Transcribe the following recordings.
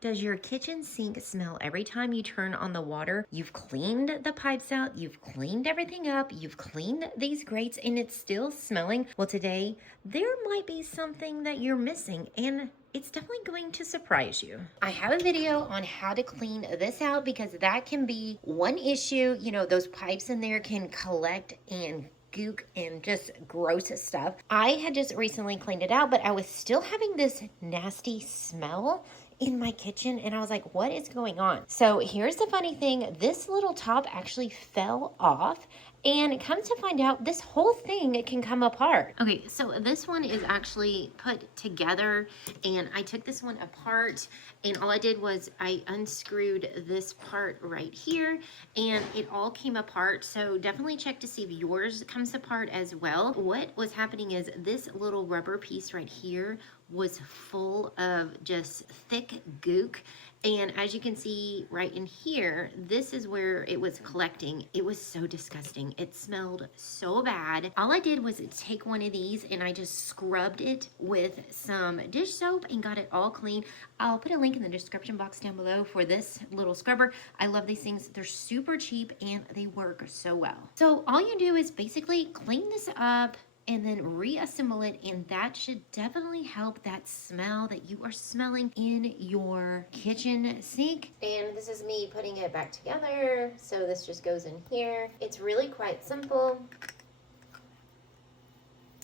Does your kitchen sink smell every time you turn on the water? You've cleaned the pipes out, you've cleaned everything up, you've cleaned these grates, and it's still smelling? Well, today there might be something that you're missing, and it's definitely going to surprise you. I have a video on how to clean this out because that can be one issue. You know, those pipes in there can collect and gook and just gross stuff. I had just recently cleaned it out, but I was still having this nasty smell in my kitchen, and I was like, what is going on? So here's the funny thing. This little top actually fell off, and come to find out, this whole thing can come apart. Okay, so this one is actually put together, and I took this one apart, and all I did was I unscrewed this part right here, and it all came apart. So definitely check to see if yours comes apart as well. What was happening is this little rubber piece right here was full of just thick gook, and as you can see right in here, this is where it was collecting. It was so disgusting. It smelled so bad. All I did was take one of these and I just scrubbed it with some dish soap and got it all clean. I'll put a link in the description box down below for this little scrubber. I love these things. They're super cheap and they work so well. So all you do is basically clean this up and then reassemble it, and that should definitely help that smell that you are smelling in your kitchen sink. And this is me putting it back together. So this just goes in here. It's really quite simple.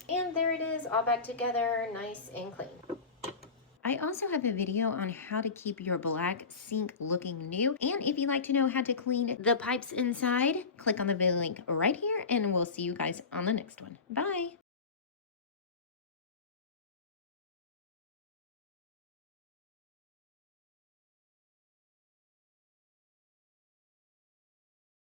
And there it is, all back together, nice and clean. I also have a video on how to keep your black sink looking new. And if you'd like to know how to clean the pipes inside, click on the video link right here, and we'll see you guys on the next one. Bye.